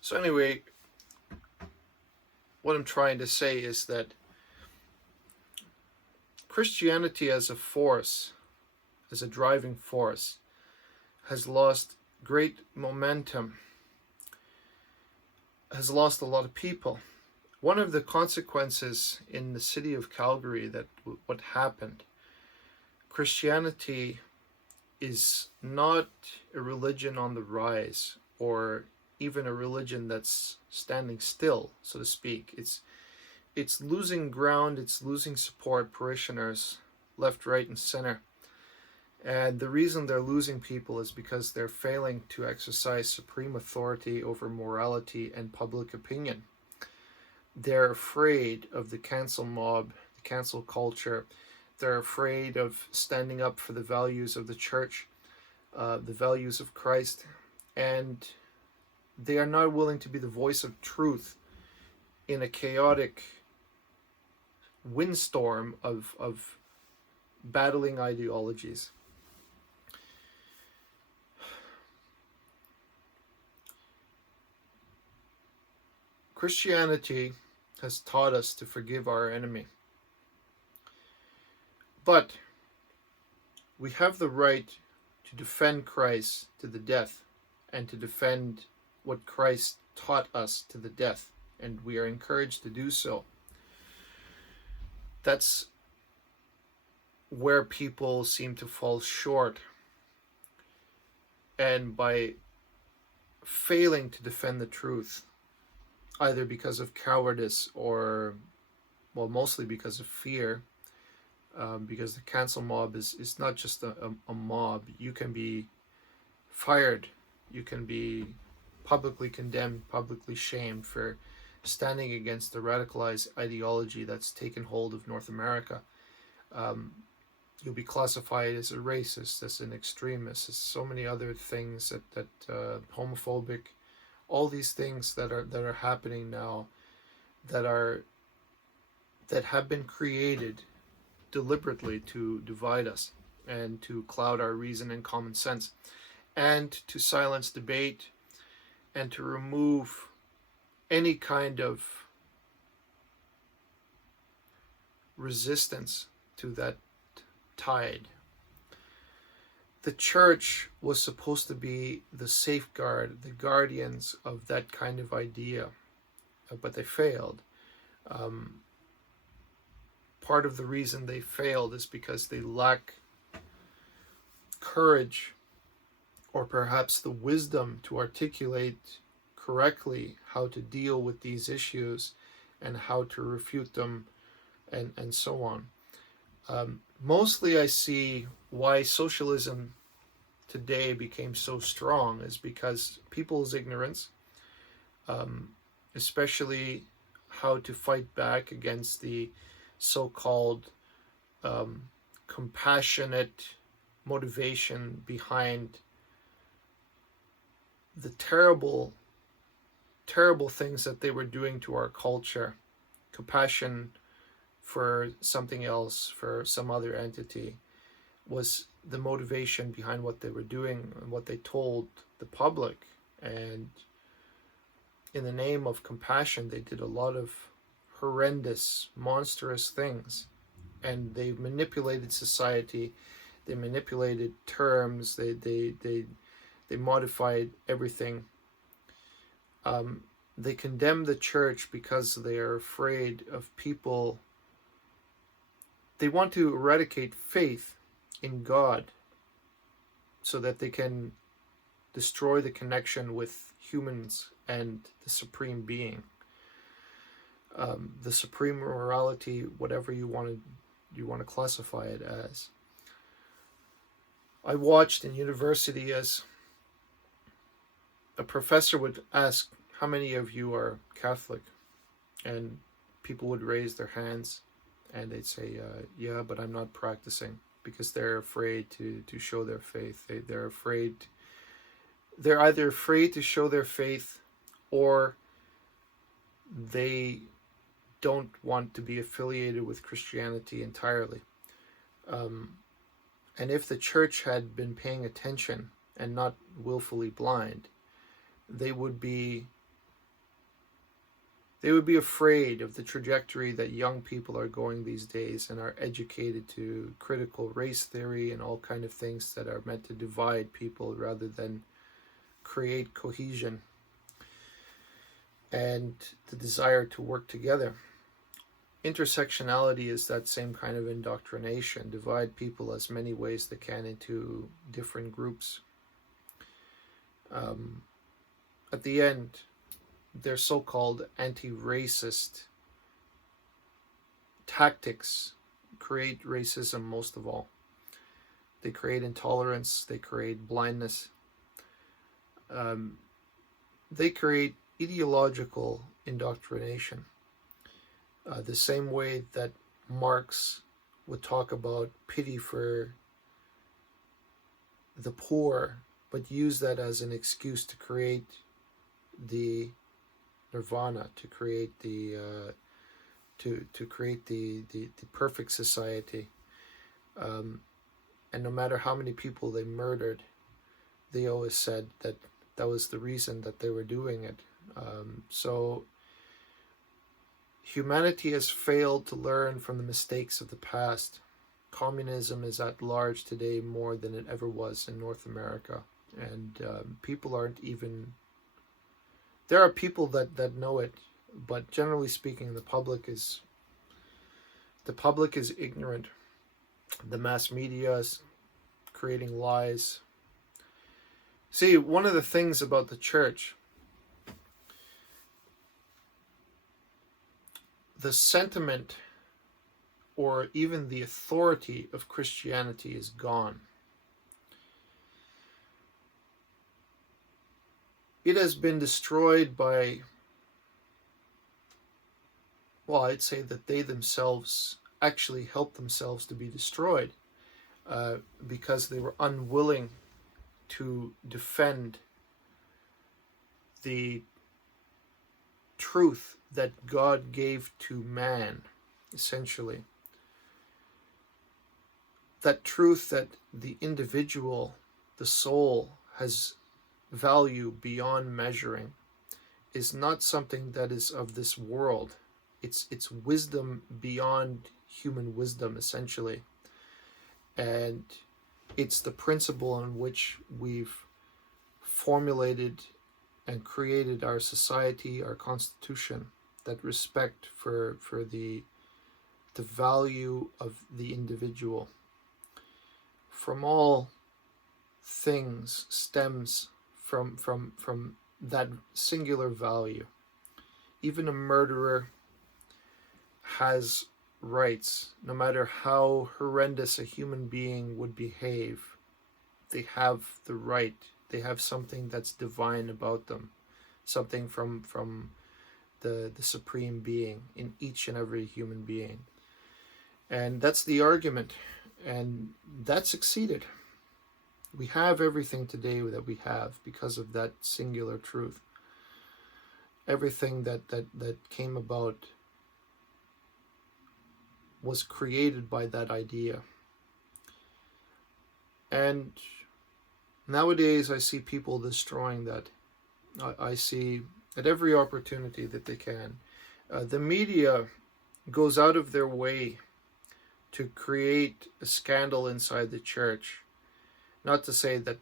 So anyway, what I'm trying to say is that Christianity as a force, as a driving force, has lost great momentum, has lost a lot of people. One of the consequences in the city of Calgary, that what happened, Christianity is not a religion on the rise, or even a religion that's standing still, so to speak. It's losing ground, it's losing support, parishioners, left, right, and center. And the reason they're losing people is because they're failing to exercise supreme authority over morality and public opinion. They're afraid of the cancel mob, the cancel culture. They're afraid of standing up for the values of the church, the values of Christ, and they are not willing to be the voice of truth in a chaotic windstorm of battling ideologies. Christianity has taught us to forgive our enemy, but we have the right to defend Christ to the death and to defend what Christ taught us to the death, and we are encouraged to do so. That's where people seem to fall short, and by failing to defend the truth, either because of cowardice or, well, mostly because of fear, because the cancel mob is not just a mob. You can be fired, you can be publicly condemned, publicly shamed for standing against the radicalized ideology that's taken hold of North America. You'll be classified as a racist, as an extremist, as so many other things that homophobic, all these things that are happening now, that have been created deliberately to divide us and to cloud our reason and common sense, and to silence debate, and to remove any kind of resistance to that tide. The church was supposed to be the safeguard, the guardians of that kind of idea, but they failed. Part of the reason they failed is because they lack courage, or perhaps the wisdom to articulate correctly how to deal with these issues and how to refute them, and so on. Mostly I see why socialism today became so strong is because people's ignorance, especially how to fight back against the so-called compassionate motivation behind the terrible, terrible things that they were doing to our culture. Compassion for something else, for some other entity, was the motivation behind what they were doing and what they told the public. And in the name of compassion, they did a lot of horrendous, monstrous things. And they manipulated society, they manipulated terms, they modified everything. They condemn the church because they are afraid of people. They want to eradicate faith in God so that they can destroy the connection with humans and the supreme being, the supreme morality, whatever you want to classify it as. I watched in university as a professor would ask, how many of you are Catholic? And people would raise their hands and they'd say, yeah, but I'm not practicing, because they're afraid to show their faith. They're afraid. They're either afraid to show their faith, or they don't want to be affiliated with Christianity entirely. And if the church had been paying attention and not willfully blind, they would be They would be afraid of the trajectory that young people are going these days and are educated to critical race theory and all kind of things that are meant to divide people rather than create cohesion and the desire to work together. Intersectionality is that same kind of indoctrination, divide people as many ways they can into different groups. At the end, their so-called anti-racist tactics create racism most of all. They create intolerance, they create blindness, they create ideological indoctrination. The same way that Marx would talk about pity for the poor, but use that as an excuse to create the nirvana, to create the to create the perfect society. And no matter how many people they murdered, they always said that that was the reason that they were doing it. So humanity has failed to learn from the mistakes of the past. Communism is at large today more than it ever was in North America. And people aren't even... There are people that know it, but generally speaking, the public is ignorant. The mass media is creating lies. See, one of the things about the church, the sentiment or even the authority of Christianity is gone. It has been destroyed by, well, I'd say that they themselves actually helped themselves to be destroyed because they were unwilling to defend the truth that God gave to man, essentially. That truth that the individual, the soul, has value beyond measuring is not something that is of this world. It's wisdom beyond human wisdom, essentially. And it's the principle on which we've formulated and created our society, our constitution, that respect for the value of the individual from all things stems from that singular value. Even a murderer has rights. No matter how horrendous a human being would behave, they have the right. They have something that's divine about them, something from the supreme being in each and every human being. And that's the argument, and that succeeded. We have everything today that we have because of that singular truth. Everything that came about was created by that idea. And nowadays I see people destroying that. I see at every opportunity that they can. The media goes out of their way to create a scandal inside the church. Not to say that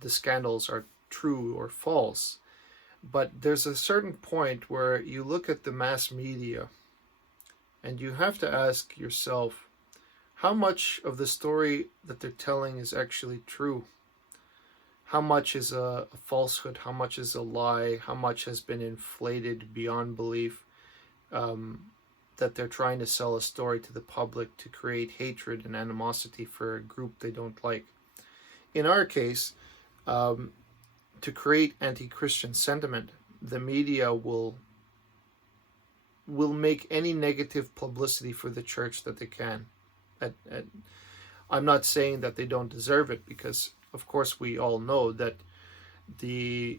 the scandals are true or false, but there's a certain point where you look at the mass media and you have to ask yourself, how much of the story that they're telling is actually true? How much is a falsehood? How much is a lie? How much has been inflated beyond belief? That they're trying to sell a story to the public to create hatred and animosity for a group they don't like. In our case, to create anti-Christian sentiment, the media will make any negative publicity for the church that they can. I'm not saying that they don't deserve it, because of course we all know that the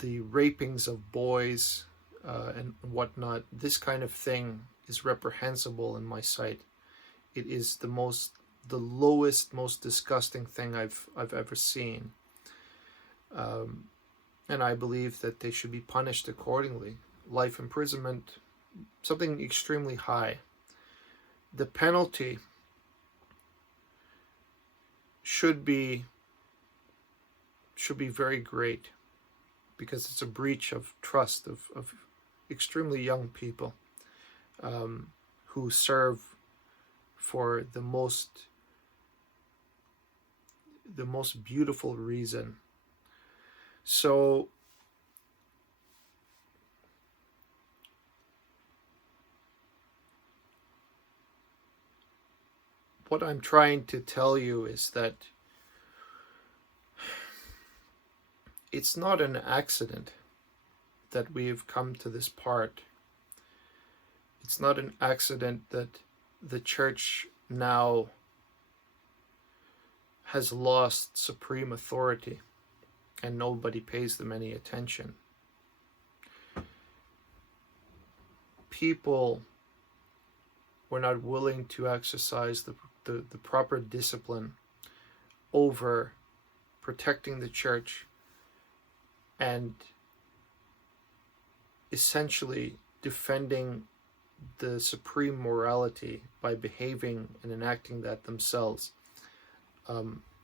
rapings of boys and whatnot, this kind of thing is reprehensible in my sight. It is the lowest, most disgusting thing I've ever seen. And I believe that they should be punished accordingly. life imprisonment, something extremely high. The penalty should be very great, because it's a breach of trust of extremely young people, who serve for the most beautiful reason. So what I'm trying to tell you is that it's not an accident that we've come to this part. It's not an accident that the church now has lost supreme authority and nobody pays them any attention. People were not willing to exercise the proper discipline over protecting the church and essentially defending the supreme morality by behaving and enacting that themselves.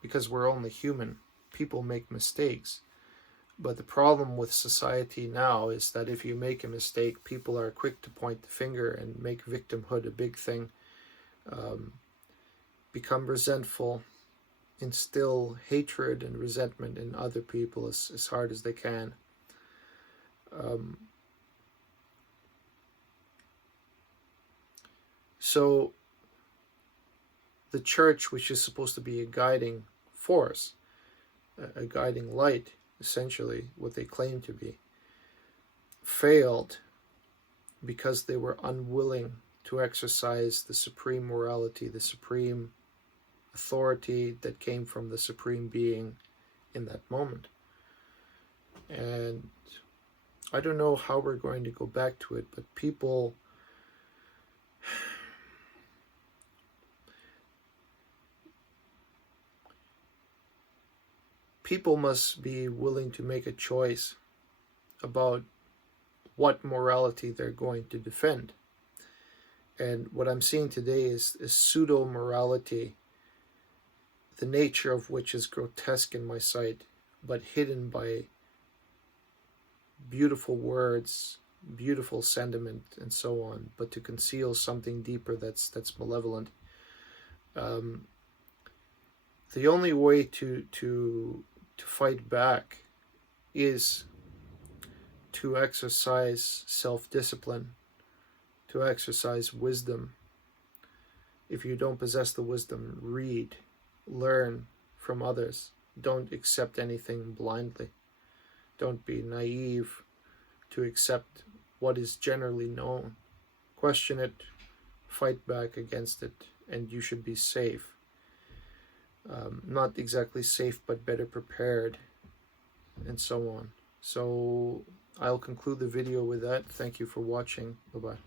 Because we're only human, people make mistakes. But the problem with society now is that if you make a mistake, people are quick to point the finger and make victimhood a big thing, become resentful, instill hatred and resentment in other people as hard as they can. So the church, which is supposed to be a guiding force, a guiding light, essentially what they claim to be, failed because they were unwilling to exercise the supreme morality, the supreme authority that came from the supreme being in that moment. And I don't know how we're going to go back to it, but people must be willing to make a choice about what morality they're going to defend. And what I'm seeing today is pseudo-morality, the nature of which is grotesque in my sight, but hidden by beautiful words, beautiful sentiment, and so on, but to conceal something deeper that's malevolent. The only way to fight back is to exercise self-discipline, to exercise wisdom. If you don't possess the wisdom, read, learn from others. Don't accept anything blindly. Don't be naive to accept what is generally known. Question it, fight back against it, and you should be safe. Not exactly safe, but better prepared, and so on. So I'll conclude the video with that. Thank you for watching. Bye-bye.